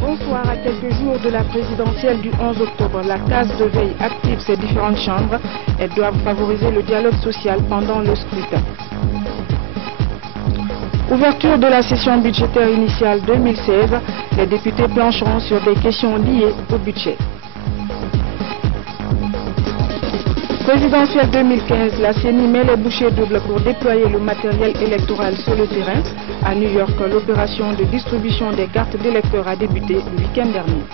Bonsoir. À quelques jours de la présidentielle du 11 octobre, la case de veille active ses différentes chambres. Elles doivent favoriser le dialogue social pendant le scrutin. Ouverture de la session budgétaire initiale 2016, les députés plancheront sur des questions liées au budget. Présidentielle 2015, la CENI met les bouchées doubles pour déployer le matériel électoral sur le terrain. À New York, l'opération de distribution des cartes d'électeurs a débuté le week-end dernier.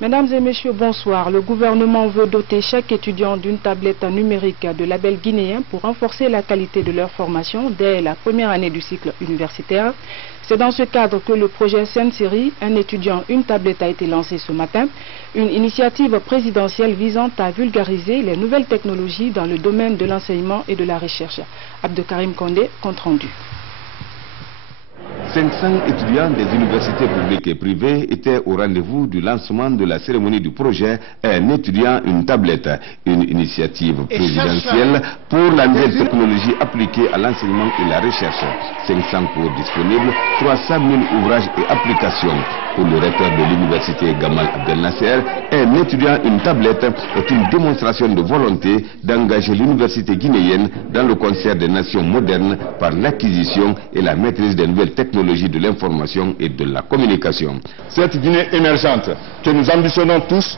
Mesdames et messieurs, bonsoir. Le gouvernement veut doter chaque étudiant d'une tablette numérique de label guinéen pour renforcer la qualité de leur formation dès la première année du cycle universitaire. C'est dans ce cadre que le projet Sainte-Série, un étudiant, une tablette a été lancé ce matin. Une initiative présidentielle visant à vulgariser les nouvelles technologies dans le domaine de l'enseignement et de la recherche. Abdelkarim Kondé, compte rendu. 500 étudiants des universités publiques et privées étaient au rendez-vous du lancement de la cérémonie du projet Un étudiant, une tablette, une initiative présidentielle pour la nouvelle technologie appliquée à l'enseignement et la recherche. 500 cours disponibles, 300 000 ouvrages et applications. Pour le recteur de l'université Gamal Abdel Nasser, Un étudiant, une tablette est une démonstration de volonté d'engager l'université guinéenne dans le concert des nations modernes par l'acquisition et la maîtrise des nouvelles technologies de l'information et de la communication. Cette Guinée émergente que nous ambitionnons tous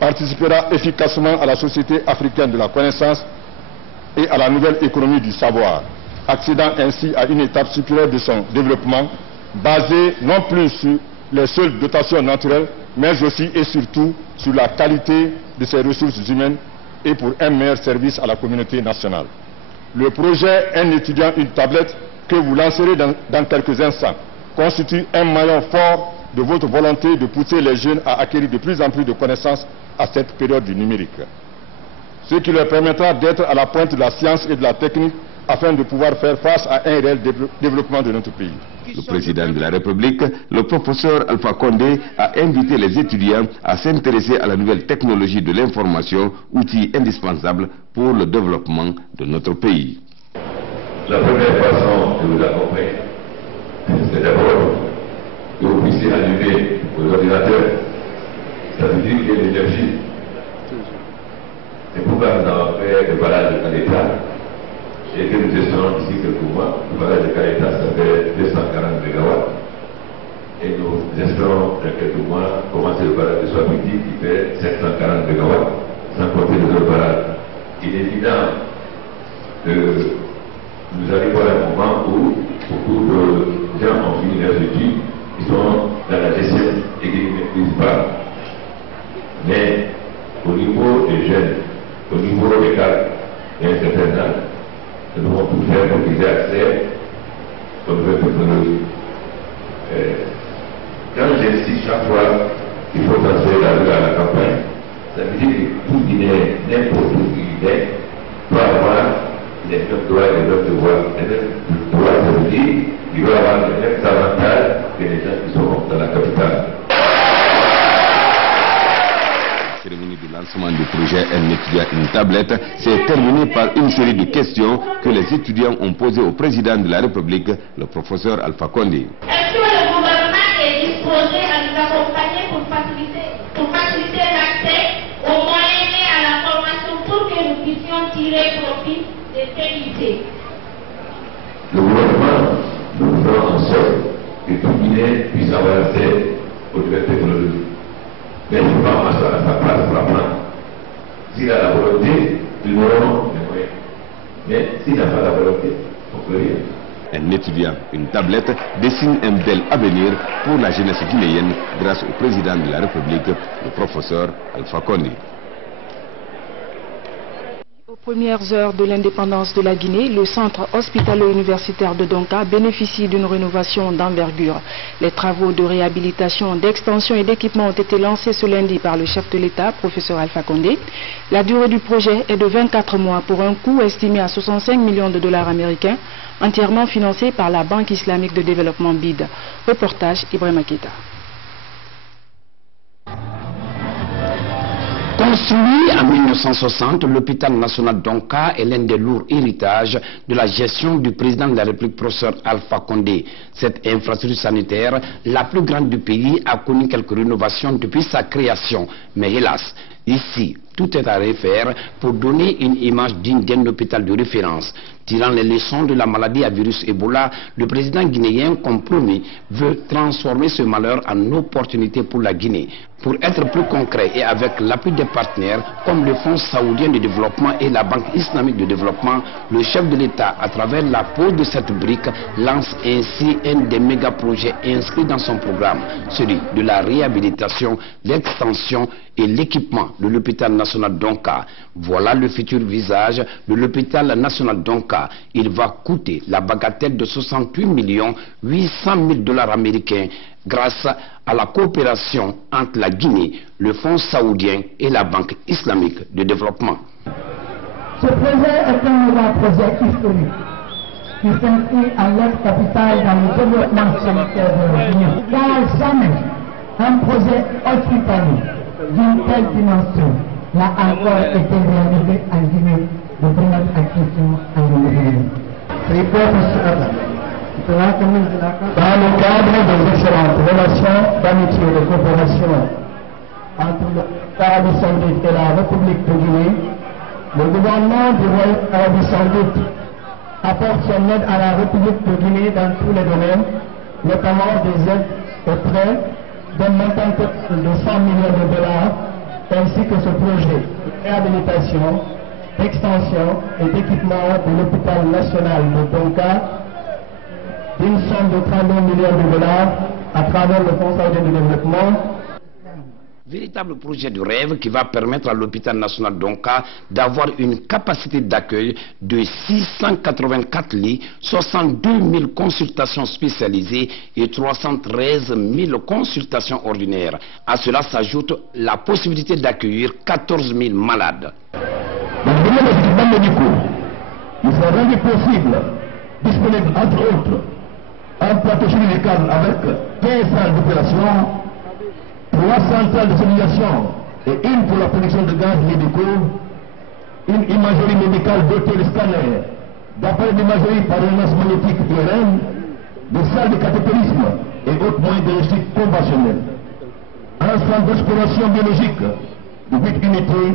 participera efficacement à la société africaine de la connaissance et à la nouvelle économie du savoir, accédant ainsi à une étape supérieure de son développement, basée non plus sur les seules dotations naturelles, mais aussi et surtout sur la qualité de ses ressources humaines et pour un meilleur service à la communauté nationale. Le projet Un étudiant, une tablette que vous lancerez dans quelques instants constitue un maillon fort de votre volonté de pousser les jeunes à acquérir de plus en plus de connaissances à cette période du numérique. Ce qui leur permettra d'être à la pointe de la science et de la technique afin de pouvoir faire face à un réel développement de notre pays. Le président de la République, le professeur Alpha Condé, a invité les étudiants à s'intéresser à la nouvelle technologie de l'information, outil indispensable pour le développement de notre pays. La première façon de vous accompagner, c'est d'abord que vous puissiez allumer vos ordinateurs. Ça veut dire qu'il y a l'énergie. C'est pourquoi nous avons fait le barrage de Caleta et que nous espérons d'ici quelques mois. Le barrage de Caleta, ça fait 240 MW. Et nous espérons dans quelques mois commencer le barrage de Swapiti qui fait 740 MW, sans compter les autres barrages. Il est évident que nous arrivons à un moment où beaucoup de gens ont fini leurs études, ils sont dans la gestion et qu'ils ne maîtrisent pas. Mais au niveau des jeunes, au niveau des cadres et un certain âge, nous devons tout faire pour qu'ils aient accès aux nouvelles technologies. Quand j'insiste chaque fois qu'il faut transférer la rue à la campagne, ça veut dire que tout Guinéen, n'importe où il est, doit avoir les mêmes droits et les mêmes devoirs. Les mêmes droits, ça veut dire qu'il doit avoir les mêmes avantages que les gens qui sont dans la capitale. La cérémonie de lancement du projet Un étudiant, une tablette s'est terminée par une série de questions que les étudiants ont posées au président de la République, le professeur Alpha Condé. Est-ce que le gouvernement est disposé à nous accompagner pour faciliter l'accès aux moyens et à la formation pour que nous puissions tirer profit de ces idées? Le gouvernement, nous ferons en sorte que tout Guinéen puisse avoir accès aux nouvelles technologies. Mais il ne faut pas marcher à sa place pour apprendre. S'il a la volonté, nous aurons les moyens. Mais s'il n'a pas la volonté, on ne peut rien. Un étudiant, une tablette, dessine un bel avenir pour la jeunesse guinéenne grâce au président de la République, le professeur Alpha Condé. Aux premières heures de l'indépendance de la Guinée, le centre hospitalo-universitaire de Donka bénéficie d'une rénovation d'envergure. Les travaux de réhabilitation, d'extension et d'équipement ont été lancés ce lundi par le chef de l'État, professeur Alpha Condé. La durée du projet est de 24 mois pour un coût estimé à 65 millions de dollars américains, entièrement financé par la Banque islamique de développement BID. Reportage Ibrahima Keita. Construit en 1960, l'hôpital national d'Onka est l'un des lourds héritages de la gestion du président de la République, professeur Alpha Condé. Cette infrastructure sanitaire, la plus grande du pays, a connu quelques rénovations depuis sa création. Mais hélas, ici, tout est à refaire pour donner une image digne d'un hôpital de référence. Tirant les leçons de la maladie à virus Ebola, le président guinéen, comme promis, veut transformer ce malheur en opportunité pour la Guinée. Pour être plus concret et avec l'appui des partenaires comme le Fonds saoudien de développement et la Banque islamique de développement, le chef de l'État, à travers la pose de cette brique, lance ainsi un des méga-projets inscrits dans son programme, celui de la réhabilitation, l'extension et l'équipement de l'hôpital national d'Onka. Voilà le futur visage de l'hôpital national d'Onka. Il va coûter la bagatelle de 68 800 000 $ américains grâce à la coopération entre la Guinée, le Fonds saoudien et la Banque islamique de développement. Ce projet est un nouveau projet historique qui s'inscrit à l'aide capitale dans le développement sanitaire de la Guinée. Car jamais un projet hospitalier d'une telle dimension n'a encore été réalisé en Guinée depuis notre accession en 2020. Dans le cadre des excellentes relations d'amitié et de coopération entre l'Arabie Saoudite et la République de Guinée, le gouvernement du Royaume-Arabie Saoudite apporte son aide à la République de Guinée dans tous les domaines, notamment des aides et prêts d'un montant de 100 millions de $, ainsi que ce projet de réhabilitation, d'extension et d'équipement de l'hôpital national de Donka, d'une somme de 32 millions de $ à travers le Fonds saoudien de développement. Véritable projet de rêve qui va permettre à l'hôpital national d'Onka d'avoir une capacité d'accueil de 684 lits, 62 000 consultations spécialisées et 313 000 consultations ordinaires. À cela s'ajoute la possibilité d'accueillir 14 000 malades. Dans le domaine des équipements médicaux, il sera rendu possible, disponible entre autres, un plateau chirurgical avec 15 salles d'opération, 3 centrales de stérilisation et une pour la production de gaz médicaux, une imagerie médicale dotée de scanners, d'appareils d'imagerie par résonance magnétique IRM, de salles de catépérisme et autres moyens diagnostiques conventionnels. Un centre d'exploration biologique de 8 unités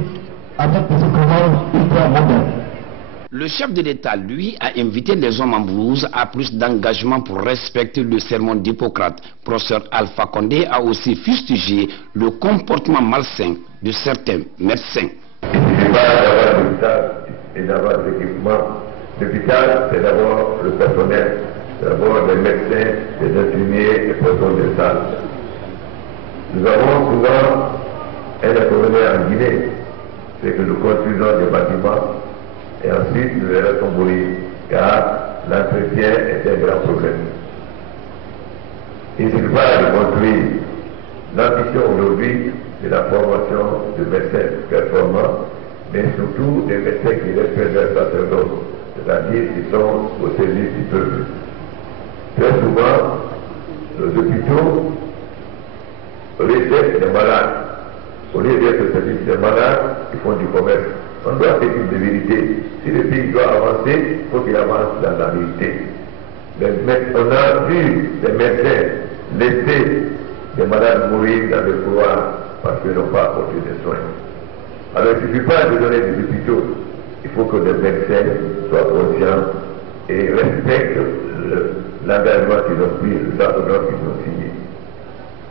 avec des équipements ultra modernes. Le chef de l'État, lui, a invité les hommes en blouse à plus d'engagement pour respecter le sermon d'Hippocrate. Professeur Alpha Condé a aussi fustigé le comportement malsain de certains médecins. Il ne suffit pas d'avoir l'hôpital et d'avoir l'équipement. L'hôpital, c'est d'abord le personnel, c'est d'abord les médecins, les infirmiers et personnes de salle. Nous avons souvent un inconvénient en Guinée, c'est que nous construisons des bâtiments et ensuite nous les laissons mourir, car l'entretien est un grand problème. Il ne suffit pas de construire. L'ambition aujourd'hui, c'est la formation de médecins performants, mais surtout des médecins qui respectent leur sacerdoce, c'est-à-dire qui sont au service du peuple. Très souvent, nos hôpitaux réceptent des malades. Au lieu d'être au service des malades, ils font du commerce. On doit faire une vérité. Si le pays doit avancer, il faut qu'il avance dans la vérité. Mais on a vu des médecins laisser des malades mourir dans le couloir parce qu'ils n'ont pas apporté des soins. Alors il ne suffit pas de donner des hôpitaux. Il faut que les médecins soient conscients et respectent l'engagement qu'ils ont pris, l'ordre qu'ils ont signé.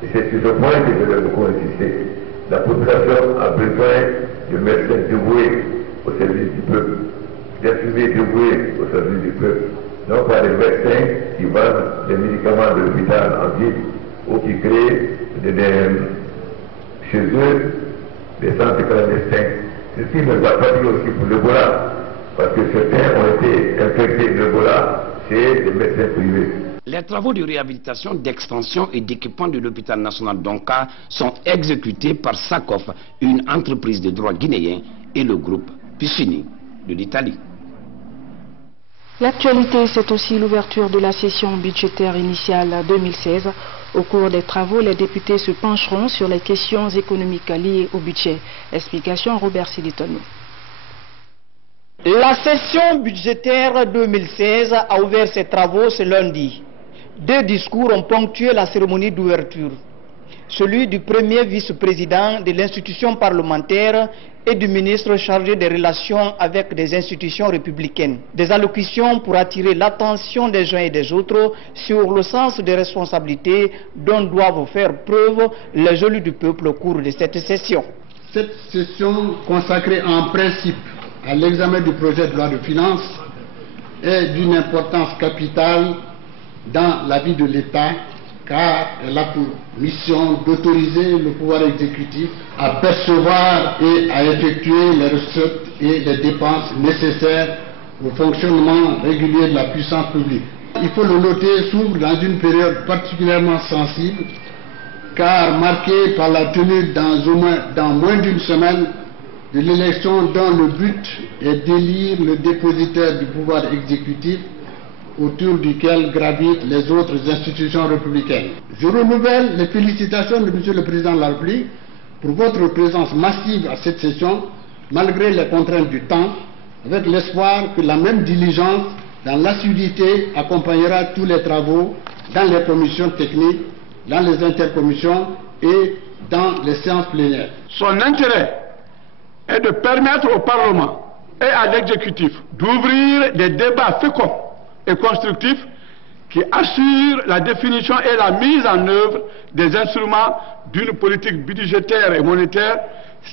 Et c'est sur ce point que je vais beaucoup insister. La population a besoin de médecins dévoués au service du peuple, d'infirmiers dévoués au service du peuple, non pas des médecins qui vendent des médicaments de l'hôpital en ville ou qui créent chez eux des centres clandestins. Ceci ne va pas dire aussi pour l'Ebola, parce que certains ont été infectés de l'Ebola chez des médecins privés. Les travaux de réhabilitation, d'extension et d'équipement de l'hôpital national d'Onka sont exécutés par SACOF, une entreprise de droit guinéen, et le groupe Piscini de l'Italie. L'actualité, c'est aussi l'ouverture de la session budgétaire initiale 2016. Au cours des travaux, les députés se pencheront sur les questions économiques liées au budget. Explication Robert Silitono. La session budgétaire 2016 a ouvert ses travaux ce lundi. 2 discours ont ponctué la cérémonie d'ouverture. Celui du premier vice-président de l'institution parlementaire et du ministre chargé des relations avec des institutions républicaines. Des allocutions pour attirer l'attention des uns et des autres sur le sens des responsabilités dont doivent faire preuve les élus du peuple au cours de cette session. Cette session consacrée en principe à l'examen du projet de loi de finances est d'une importance capitale dans la vie de l'État, car elle a pour mission d'autoriser le pouvoir exécutif à percevoir et à effectuer les recettes et les dépenses nécessaires au fonctionnement régulier de la puissance publique. Il faut le noter, s'ouvre dans une période particulièrement sensible, car marquée par la tenue dans moins d'une semaine de l'élection dont le but est d'élire le dépositaire du pouvoir exécutif autour duquel gravitent les autres institutions républicaines. Je renouvelle les félicitations de M. le Président de la République pour votre présence massive à cette session, malgré les contraintes du temps, avec l'espoir que la même diligence, dans l'assiduité, accompagnera tous les travaux dans les commissions techniques, dans les intercommissions et dans les séances plénières. Son intérêt est de permettre au Parlement et à l'exécutif d'ouvrir des débats féconds et constructifs qui assurent la définition et la mise en œuvre des instruments d'une politique budgétaire et monétaire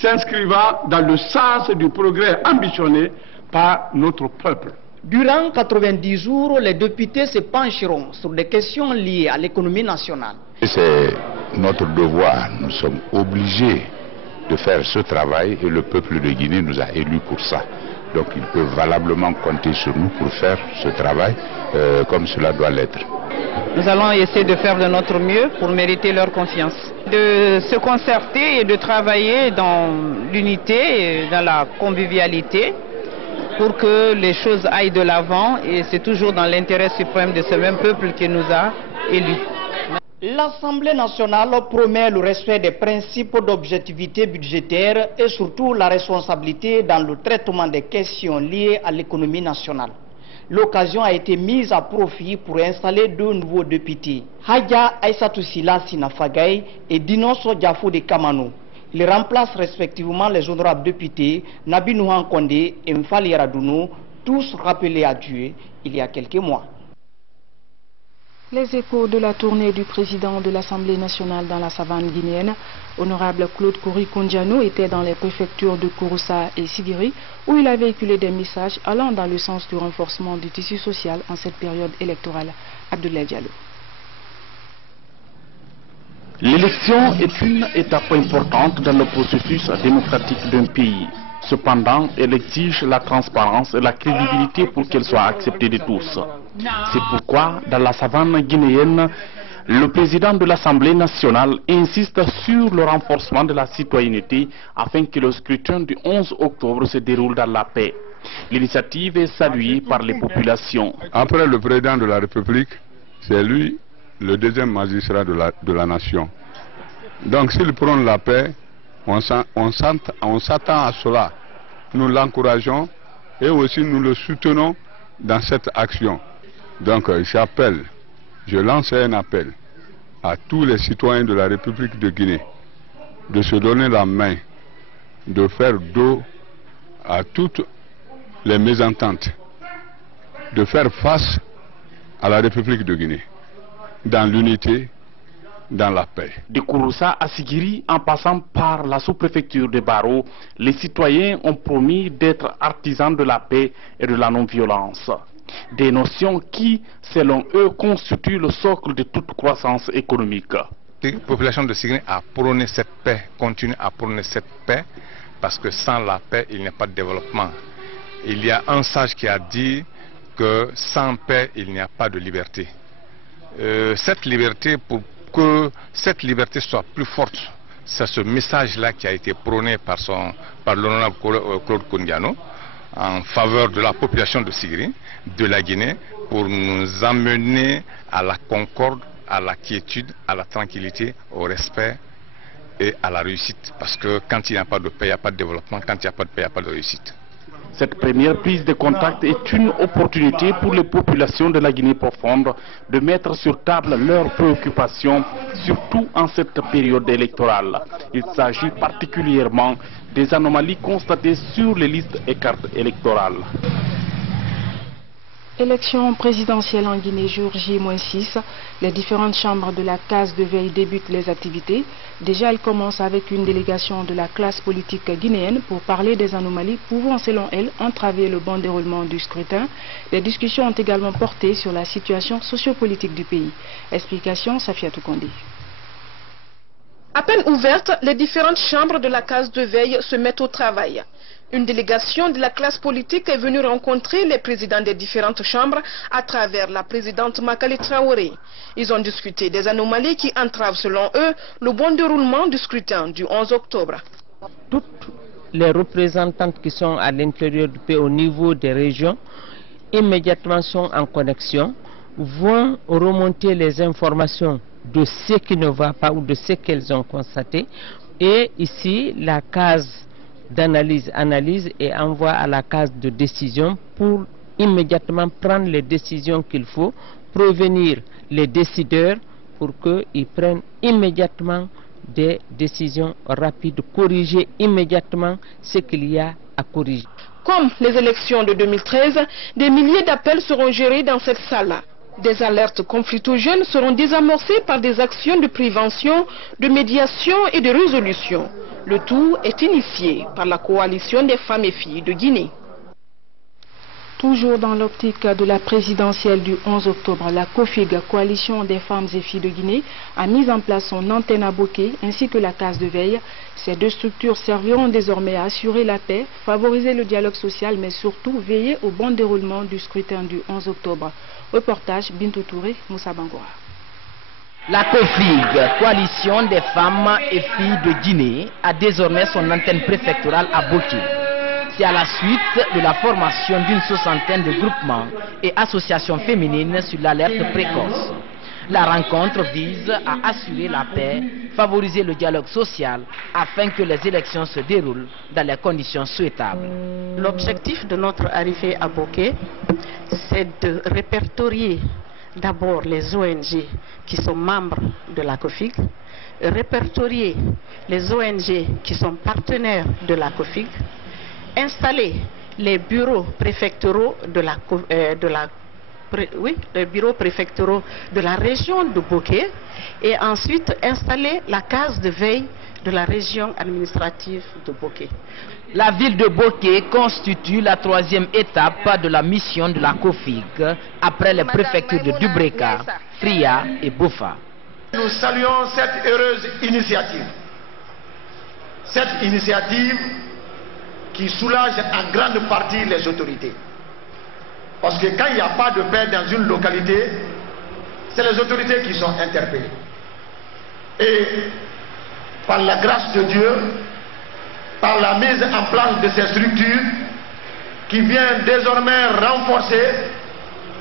s'inscrivant dans le sens du progrès ambitionné par notre peuple. Durant 90 jours, les députés se pencheront sur des questions liées à l'économie nationale. C'est notre devoir, nous sommes obligés de faire ce travail et le peuple de Guinée nous a élus pour ça. Donc ils peuvent valablement compter sur nous pour faire ce travail comme cela doit l'être. Nous allons essayer de faire de notre mieux pour mériter leur confiance. De se concerter et de travailler dans l'unité, dans la convivialité, pour que les choses aillent de l'avant, et c'est toujours dans l'intérêt suprême de ce même peuple qui nous a élus. L'Assemblée nationale promet le respect des principes d'objectivité budgétaire et surtout la responsabilité dans le traitement des questions liées à l'économie nationale. L'occasion a été mise à profit pour installer 2 nouveaux députés, Hadja Aïssatou Sila Sinafagay et Dinoso Diafo de Kamano. Ils remplacent respectivement les honorables députés Nabi Nouhan Kondé et Mfali Yaradounou, tous rappelés à Dieu il y a quelques mois. Les échos de la tournée du président de l'Assemblée nationale dans la savane guinéenne, honorable Claude Kouri Kondiano, était dans les préfectures de Kouroussa et Sigiri, où il a véhiculé des messages allant dans le sens du renforcement du tissu social en cette période électorale. Abdoulaye Diallo. L'élection est une étape importante dans le processus démocratique d'un pays. Cependant, elle exige la transparence et la crédibilité pour qu'elle soit acceptée de tous. C'est pourquoi, dans la savane guinéenne, le président de l'Assemblée nationale insiste sur le renforcement de la citoyenneté afin que le scrutin du 11 octobre se déroule dans la paix. L'initiative est saluée par les populations. Après le président de la République, c'est lui le deuxième magistrat de la nation. Donc s'il prône la paix, on s'attend à cela. Nous l'encourageons et aussi nous le soutenons dans cette action. Donc je lance un appel à tous les citoyens de la République de Guinée de se donner la main, de faire dos à toutes les mésententes, de faire face à la République de Guinée, dans l'unité, dans la paix. De Kouroussa à Sigiri, en passant par la sous-préfecture de Baro, les citoyens ont promis d'être artisans de la paix et de la non-violence. Des notions qui, selon eux, constituent le socle de toute croissance économique. La population de Sigiri a prôné cette paix, continue à prôner cette paix, parce que sans la paix, il n'y a pas de développement. Il y a un sage qui a dit que sans paix, il n'y a pas de liberté. Cette liberté, pour que cette liberté soit plus forte, c'est ce message-là qui a été prôné par l'honorable Claude Kondiano en faveur de la population de Sigiri, de la Guinée, pour nous amener à la concorde, à la quiétude, à la tranquillité, au respect et à la réussite. Parce que quand il n'y a pas de paix, il n'y a pas de développement. Quand il n'y a pas de paix, il n'y a pas de réussite. Cette première prise de contact est une opportunité pour les populations de la Guinée profonde de mettre sur table leurs préoccupations, surtout en cette période électorale. Il s'agit particulièrement des anomalies constatées sur les listes et cartes électorales. Élection présidentielle en Guinée, jour J-6. Les différentes chambres de la case de veille débutent les activités. Déjà, elles commencent avec une délégation de la classe politique guinéenne pour parler des anomalies pouvant, selon elle, entraver le bon déroulement du scrutin. Les discussions ont également porté sur la situation sociopolitique du pays. Explication, Safiatou Kondé. À peine ouvertes, les différentes chambres de la case de veille se mettent au travail. Une délégation de la classe politique est venue rencontrer les présidents des différentes chambres à travers la présidente Makali Traoré. Ils ont discuté des anomalies qui entravent, selon eux, le bon déroulement du scrutin du 11 octobre. Toutes les représentantes qui sont à l'intérieur du pays au niveau des régions, immédiatement sont en connexion, vont remonter les informations de ce qui ne va pas ou de ce qu'elles ont constaté. Et ici, la case analyse et envoie à la case de décision pour immédiatement prendre les décisions qu'il faut, prévenir les décideurs pour qu'ils prennent immédiatement des décisions rapides, corriger immédiatement ce qu'il y a à corriger. Comme les élections de 2013, des milliers d'appels seront gérés dans cette salle. Des alertes conflictogènes seront désamorcées par des actions de prévention, de médiation et de résolution. Le tout est initié par la coalition des femmes et filles de Guinée. Toujours dans l'optique de la présidentielle du 11 octobre, la COFIG, Coalition des femmes et filles de Guinée, a mis en place son antenne à Boké ainsi que la case de veille. Ces deux structures serviront désormais à assurer la paix, favoriser le dialogue social, mais surtout veiller au bon déroulement du scrutin du 11 octobre. Reportage Bintou Touré, Moussa Bangoura. La COFIG, Coalition des femmes et filles de Guinée, a désormais son antenne préfectorale à Boké. C'est à la suite de la formation d'une soixantaine de groupements et associations féminines sur l'alerte précoce. La rencontre vise à assurer la paix, favoriser le dialogue social afin que les élections se déroulent dans les conditions souhaitables. L'objectif de notre arrivée à Boké, c'est de répertorier d'abord les ONG qui sont membres de la COFIG, répertorier les ONG qui sont partenaires de la COFIG, installer les bureaux préfectoraux de la région de Boké et ensuite installer la case de veille de la région administrative de Boké. La ville de Boké constitue la troisième étape de la mission de la COFIG après les préfectures de Dubreka, Fria et Bofa. Nous saluons cette heureuse initiative. Cette initiative qui soulage en grande partie les autorités. Parce que quand il n'y a pas de paix dans une localité, c'est les autorités qui sont interpellées. Et par la grâce de Dieu, par la mise en place de ces structures qui vient désormais renforcer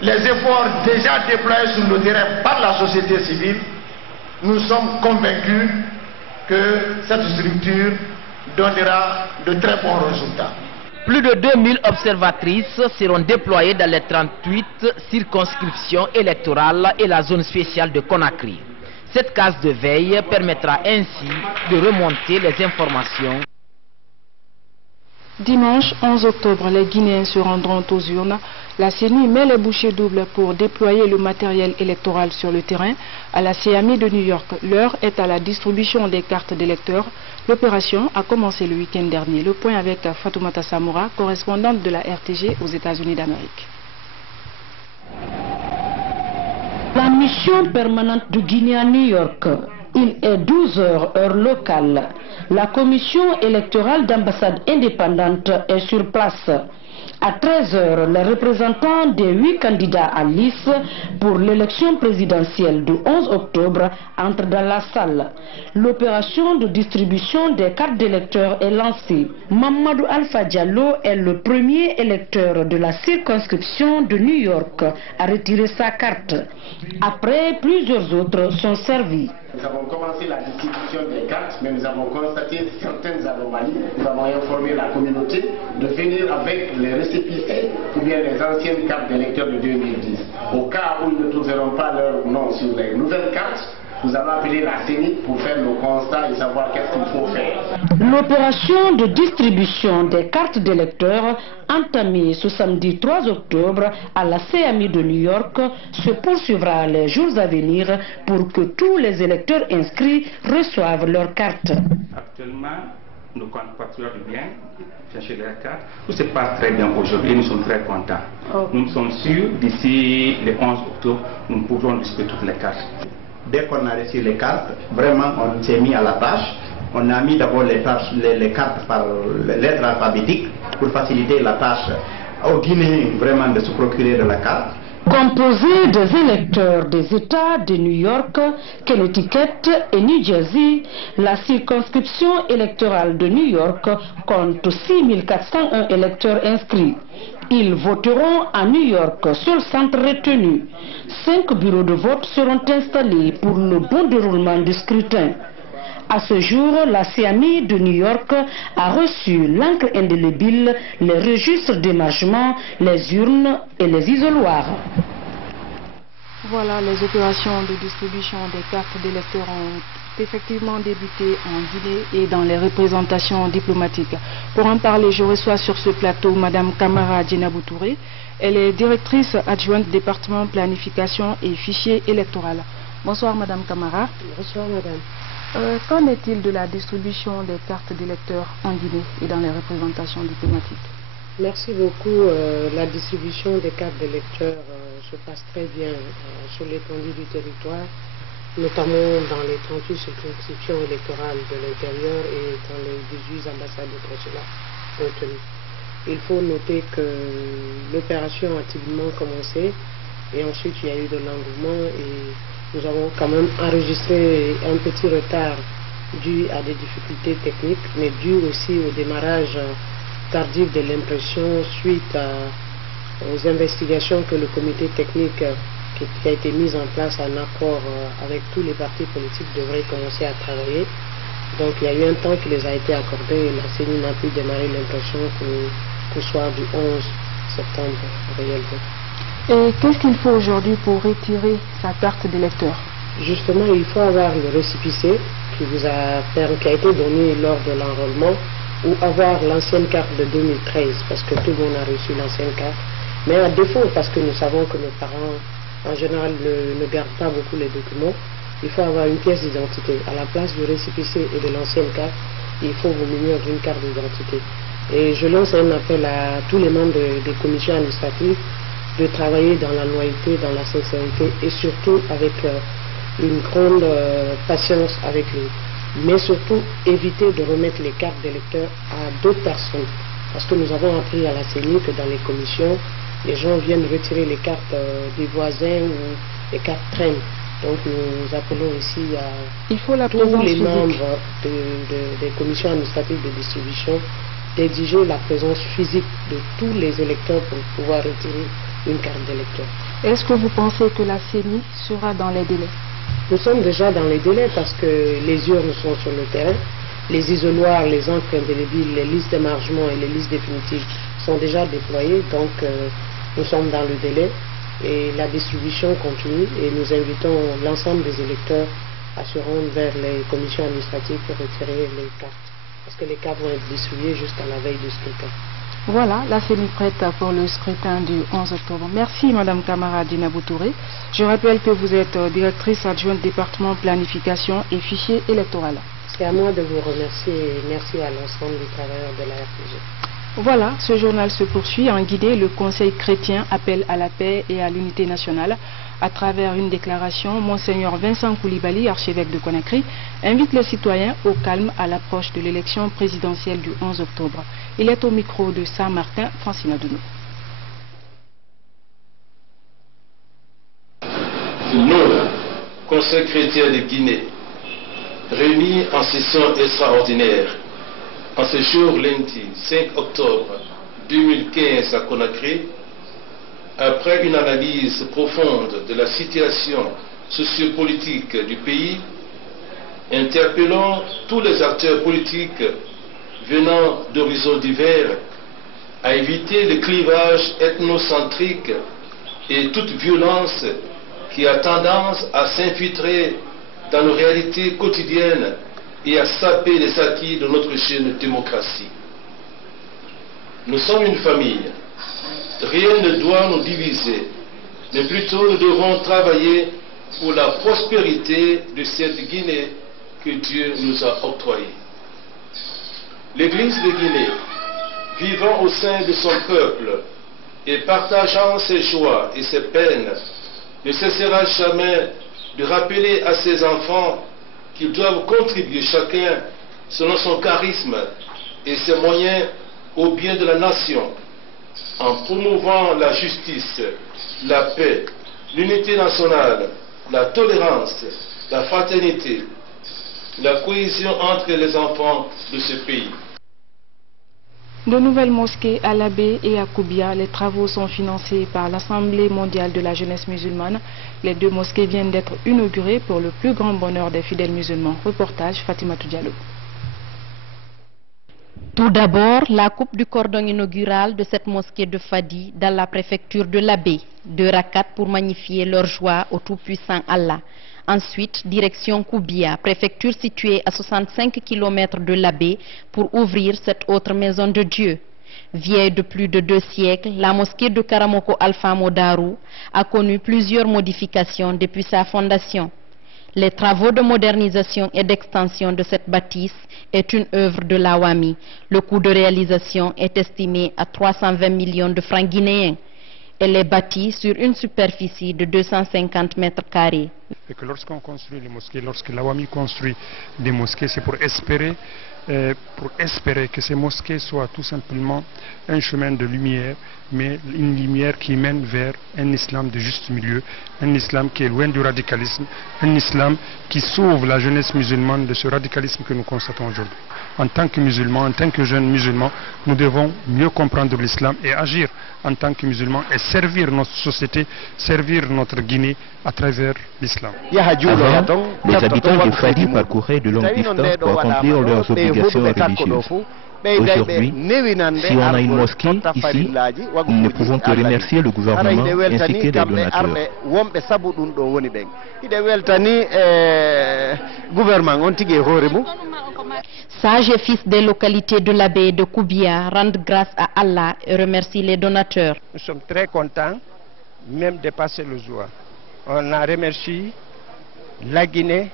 les efforts déjà déployés sur le terrain par la société civile, nous sommes convaincus que cette structure donnera de très bons résultats. Plus de 2000 observatrices seront déployées dans les 38 circonscriptions électorales et la zone spéciale de Conakry. Cette case de veille permettra ainsi de remonter les informations. Dimanche 11 octobre, les Guinéens se rendront aux urnes. La CENI met les bouchées doubles pour déployer le matériel électoral sur le terrain. À la CAMI de New York, l'heure est à la distribution des cartes d'électeurs. L'opération a commencé le week-end dernier. Le point avec Fatoumata Samoura, correspondante de la RTG aux États-Unis d'Amérique. La mission permanente de Guinée à New York. Il est 12 h heure locale. La commission électorale d'ambassade indépendante est sur place. À 13 h, les représentants des 8 candidats à liste pour l'élection présidentielle du 11 octobre entrent dans la salle. L'opération de distribution des cartes d'électeurs est lancée. Mamadou Alpha Diallo est le premier électeur de la circonscription de New York à retirer sa carte. Après, plusieurs autres sont servis. Nous avons commencé la distribution des cartes, mais nous avons constaté certaines anomalies. Nous avons informé la communauté de venir avec les récépissés ou bien les anciennes cartes d'électeurs de 2010. Au cas où ils ne trouveront pas leur nom sur les nouvelles cartes, nous allons appeler la CENI pour faire le constat et savoir qu'est-ce qu'il faut faire. L'opération de distribution des cartes d'électeurs entamée ce samedi 3 octobre à la CMI de New York se poursuivra les jours à venir pour que tous les électeurs inscrits reçoivent leurs cartes. Actuellement, nos compatriotes viennent chercher leurs cartes. Tout se passe très bien aujourd'hui et nous sommes très contents. Nous sommes sûrs d'ici le 11 octobre, nous pourrons distribuer toutes les cartes. Dès qu'on a reçu les cartes, vraiment on s'est mis à la tâche. On a mis d'abord les cartes par lettres alphabétiques pour faciliter la tâche aux Guinéens vraiment de se procurer de la carte. Composé des électeurs des États de New York, Connecticut et New Jersey, la circonscription électorale de New York compte 6401 électeurs inscrits. Ils voteront à New York sur le centre retenu. 5 bureaux de vote seront installés pour le bon déroulement du scrutin. À ce jour, la CMI de New York a reçu l'encre indélébile, les registres d'émargement, les urnes et les isoloirs. Voilà, les opérations de distribution des cartes d'électeurs ont effectivement débuté en Guinée et dans les représentations diplomatiques. Pour en parler, je reçois sur ce plateau Madame Kamara Djenabou Touré. Elle est directrice adjointe département planification et fichier électoral. Bonsoir Madame Kamara. Bonsoir Madame. Qu'en est-il de la distribution des cartes d'électeurs en Guinée et dans les représentations diplomatiques? Merci beaucoup. La distribution des cartes d'électeurs se passe très bien sur l'étendue du territoire, notamment dans les 38 circonscriptions électorales de l'intérieur et dans les 18 ambassades de consulat retenues. Il faut noter que l'opération a timidement commencé et ensuite il y a eu de l'engouement et nous avons quand même enregistré un petit retard dû à des difficultés techniques, mais dû aussi au démarrage tardif de l'impression suite aux investigations que le comité technique qui a été mis en place en accord avec tous les partis politiques devrait commencer à travailler. Donc il y a eu un temps qui les a été accordé et la CENI n'a pu démarrer l'impression qu'au soir du 11 septembre en réalité. Et qu'est-ce qu'il faut aujourd'hui pour retirer sa carte d'électeur? Justement, il faut avoir le récépissé qui a été donné lors de l'enrôlement ou avoir l'ancienne carte de 2013 parce que tout le monde a reçu l'ancienne carte. Mais à défaut, parce que nous savons que nos parents en général ne gardent pas beaucoup les documents, il faut avoir une pièce d'identité. À la place du récépissé et de l'ancienne carte, il faut vous munir d'une carte d'identité. Et je lance un appel à tous les membres des commissions administratives de travailler dans la loyauté, dans la sincérité et surtout avec une grande patience avec nous. Mais surtout éviter de remettre les cartes d'électeurs à d'autres personnes. Parce que nous avons appris à la CENI que dans les commissions, les gens viennent retirer les cartes des voisins ou les cartes traînent. Donc nous appelons ici à tous les membres des commissions administratives de distribution d'exiger la présence physique de tous les électeurs pour pouvoir retirer une carte d'électeur. Est-ce que vous pensez que la CENI sera dans les délais? Nous sommes déjà dans les délais parce que les urnes sont sur le terrain, les isoloirs, les encres indélébiles, les listes d'émargement et les listes définitives sont déjà déployées, donc nous sommes dans le délai et la distribution continue et nous invitons l'ensemble des électeurs à se rendre vers les commissions administratives pour retirer les cartes. Parce que les cartes vont être distribuées jusqu'à la veille du scrutin. Voilà, la CENI prête pour le scrutin du 11 octobre. Merci Madame Kamara Djenabou Touré. Je rappelle que vous êtes directrice adjointe département planification et fichier électoral. C'est à moi de vous remercier et merci à l'ensemble des travailleurs de la RPG. Voilà, ce journal se poursuit. En Guinée, le Conseil chrétien appelle à la paix et à l'unité nationale. À travers une déclaration, Monseigneur Vincent Koulibaly, archevêque de Conakry, invite les citoyens au calme à l'approche de l'élection présidentielle du 11 octobre. Il est au micro de Saint-Martin, Francine Adounou. Nous, Conseil chrétien de Guinée, réunis en session extraordinaire, en ce jour lundi 5 octobre 2015 à Conakry, après une analyse profonde de la situation sociopolitique du pays, interpellons tous les acteurs politiques venant d'horizons divers à éviter le clivage ethnocentrique et toute violence qui a tendance à s'infiltrer dans nos réalités quotidiennes et à saper les acquis de notre jeune démocratie. Nous sommes une famille. Rien ne doit nous diviser, mais plutôt nous devons travailler pour la prospérité de cette Guinée que Dieu nous a octroyée. L'Église de Guinée, vivant au sein de son peuple et partageant ses joies et ses peines, ne cessera jamais de rappeler à ses enfants qu'ils doivent contribuer chacun selon son charisme et ses moyens au bien de la nation, en promouvant la justice, la paix, l'unité nationale, la tolérance, la fraternité, la cohésion entre les enfants de ce pays. De nouvelles mosquées à Labé et à Koubia, les travaux sont financés par l'Assemblée mondiale de la jeunesse musulmane. Les deux mosquées viennent d'être inaugurées pour le plus grand bonheur des fidèles musulmans. Reportage Fatimatou Diallo. Tout d'abord, la coupe du cordon inaugural de cette mosquée de Fadi dans la préfecture de Labé. 2 rakats pour magnifier leur joie au tout-puissant Allah. Ensuite, direction Koubia, préfecture située à 65 km de Labé, pour ouvrir cette autre maison de Dieu. Vieille de plus de 2 siècles, la mosquée de Karamoko Alpha Modarou a connu plusieurs modifications depuis sa fondation. Les travaux de modernisation et d'extension de cette bâtisse est une œuvre de l'Awami. Le coût de réalisation est estimé à 320 millions de francs guinéens. Elle est bâtie sur une superficie de 250 mètres carrés. Et que lorsqu'on construit les mosquées, lorsque l'Awami construit des mosquées, c'est pour espérer que ces mosquées soient tout simplement un chemin de lumière, mais une lumière qui mène vers un islam de juste milieu, un islam qui est loin du radicalisme, un islam qui sauve la jeunesse musulmane de ce radicalisme que nous constatons aujourd'hui. En tant que musulmans, en tant que jeunes musulmans, nous devons mieux comprendre l'islam et agir en tant que musulmans et servir notre société, servir notre Guinée à travers l'islam. Avant, les habitants de Fadi parcouraient de longues distances pour accomplir leurs obligations religieuses. Aujourd'hui, si on a une mosquée ici, nous ne pouvons que remercier le gouvernement ainsi que les donateurs. Sages et fils des localités de Labé et de Koubia rendent grâce à Allah et remercient les donateurs. Nous sommes très contents, même de passer le jour. On a remercié la Guinée,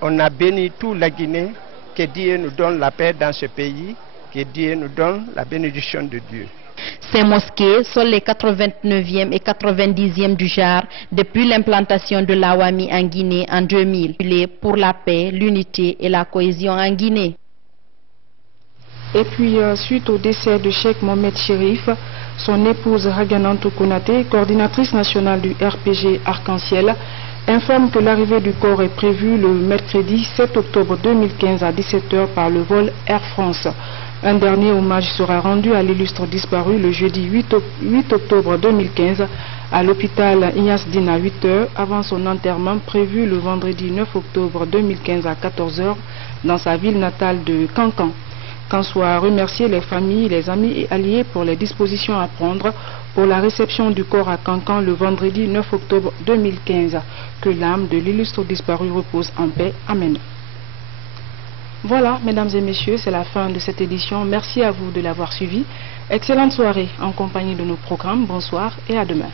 on a béni toute la Guinée, que Dieu nous donne la paix dans ce pays, que Dieu nous donne la bénédiction de Dieu. Ces mosquées sont les 89e et 90e du genre depuis l'implantation de l'Awami en Guinée en 2000. Pour la paix, l'unité et la cohésion en Guinée. Et puis, suite au décès de Cheikh Mohamed Chérif, son épouse Raganantou Konaté, coordinatrice nationale du RPG Arc-en-Ciel, informe que l'arrivée du corps est prévue le mercredi 7 octobre 2015 à 17 h par le vol Air France. Un dernier hommage sera rendu à l'illustre disparu le jeudi 8 octobre 2015 à l'hôpital Ignace Dine à 8 h avant son enterrement prévu le vendredi 9 octobre 2015 à 14 h dans sa ville natale de Cancan. Qu'en soient remercier les familles, les amis et alliés pour les dispositions à prendre pour la réception du corps à Cancan le vendredi 9 octobre 2015. Que l'âme de l'illustre disparu repose en paix. Amen. Voilà, mesdames et messieurs, c'est la fin de cette édition. Merci à vous de l'avoir suivi. Excellente soirée en compagnie de nos programmes. Bonsoir et à demain.